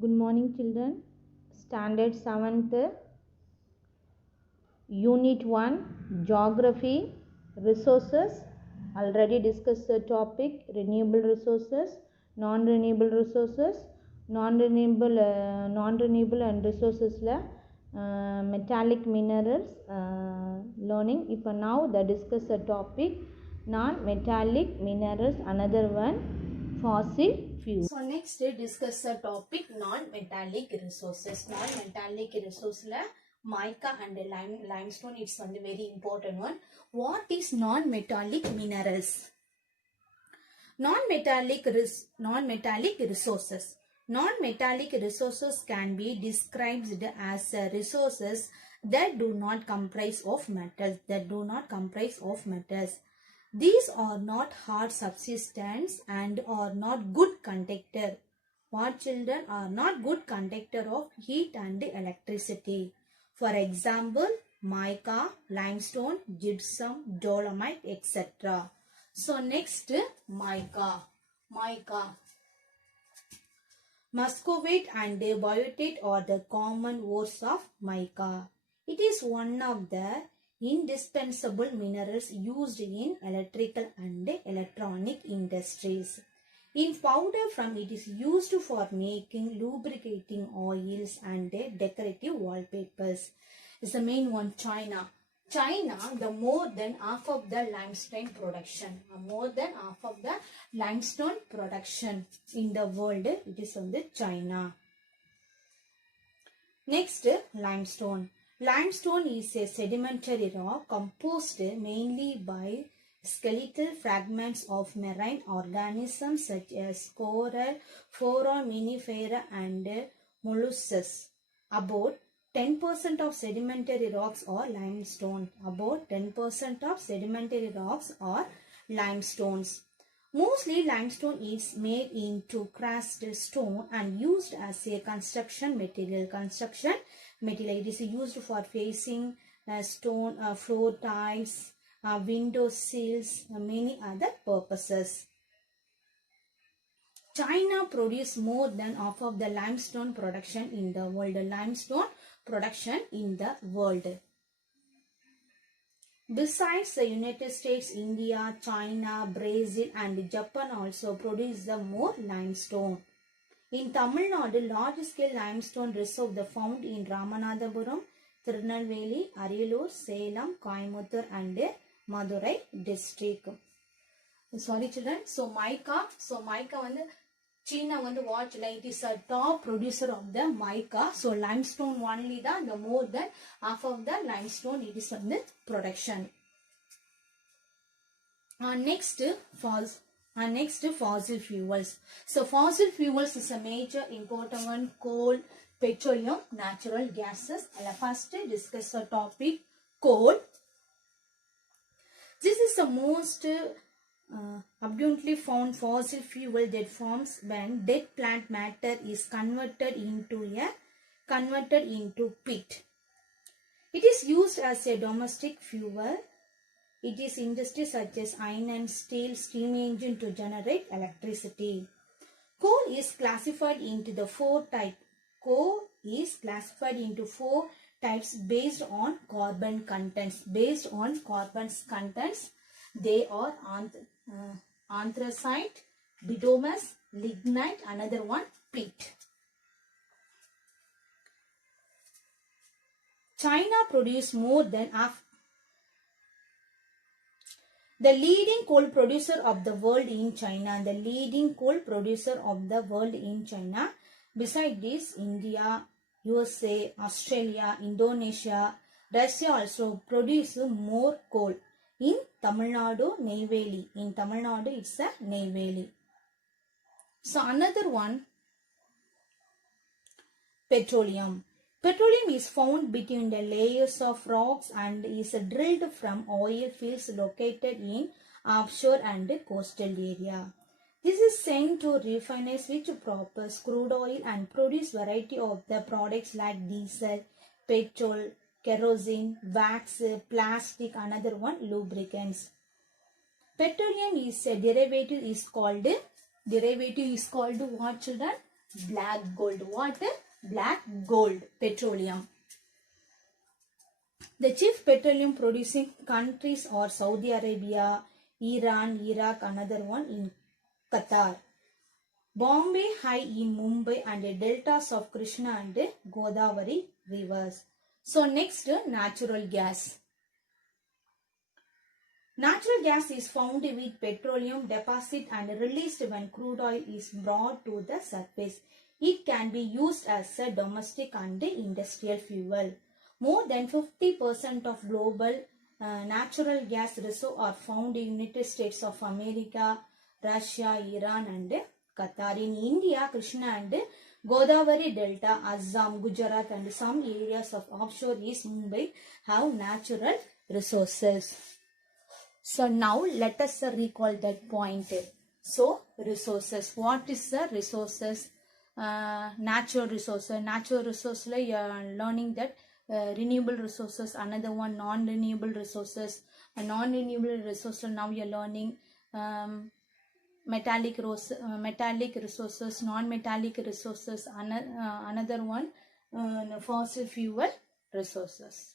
Good morning, children. Standard 7th, Unit 1, Geography, Resources. Already discussed the topic renewable resources, non-renewable resources, non-renewable and resources metallic minerals learning. If now the discuss the topic non-metallic minerals, another one fossil fuels. So next discuss the topic non-metallic resources. Non-metallic resource mica and limestone. It's one very important one. What is non-metallic minerals? Non-metallic resources. Non-metallic resources can be described as resources that do not comprise of metals. These are not hard substance and are not good conductor. What children are not good conductor of heat and electricity. For example, mica, limestone, gypsum, dolomite, etc. So next, mica. Muscovite and biotite are the common ores of mica. It is one of the indispensable minerals used in electrical and electronic industries. In powder form, it is used for making lubricating oils and decorative wallpapers. Is the main one China. The more than half of the limestone production. In the world, it is on the China. Next, limestone. Limestone is a sedimentary rock composed mainly by skeletal fragments of marine organisms such as coral, foraminifera and molluscs. About 10% of sedimentary rocks are limestone. Mostly limestone is made into crushed stone and used as a construction material. It is used for facing stone, floor tiles, window sills, many other purposes. China produces more than half of the limestone production in the world. Besides the United States, India, China, Brazil and Japan also produce the more limestone. In Tamil Nadu, large-scale limestone reserves are found in Ramanathapuram, Tirunelveli, Ariyalur, Salem, Coimbatore and Madurai district. Sorry children. So mica China watch like it is a top producer of the mica. So limestone only the more than half of the limestone it is on the production. Next fossil fuels. So fossil fuels is a major important one: coal, petroleum, natural gases. I'll first discuss the topic coal. This is the most abundantly found fossil fuel that forms when dead plant matter is converted into peat. It is used as a domestic fuel. It is industries such as iron and steel, steam engine to generate electricity. Coal is classified into four types based on carbon contents. They are anthracite, bituminous, lignite, another one peat. China produces more than half. The leading coal producer of the world in China. Besides this, India, USA, Australia, Indonesia, Russia also produce more coal. In Tamil Nadu, Neyveli. It's a Neyveli. So another one, petroleum. Petroleum is found between the layers of rocks and is drilled from oil fields located in offshore and coastal area. This is sent to refineries which process crude oil and produce variety of the products like diesel, petrol, kerosene, wax, plastic, another one lubricants. Petroleum is a derivative is called what children? Black gold. What? Black gold. Petroleum. The chief petroleum producing countries are Saudi Arabia, Iran, Iraq, another one in Qatar. Bombay High in Mumbai and the deltas of Krishna and Godavari rivers. So next, natural gas. Natural gas is found with petroleum deposit and released when crude oil is brought to the surface. It can be used as a domestic and industrial fuel. More than 50% of global natural gas reserves are found in United States of America, Russia, Iran and Qatar. In India, Krishna and Godavari Delta, Assam, Gujarat and some areas of offshore East Mumbai have natural resources. So now let us recall that point. So resources. What is the resources? Natural resources. Natural resources like you are learning that renewable resources. Another one non-renewable resources. Non-renewable resources now you are learning metallic resources, non-metallic resources. Another one fossil fuel resources.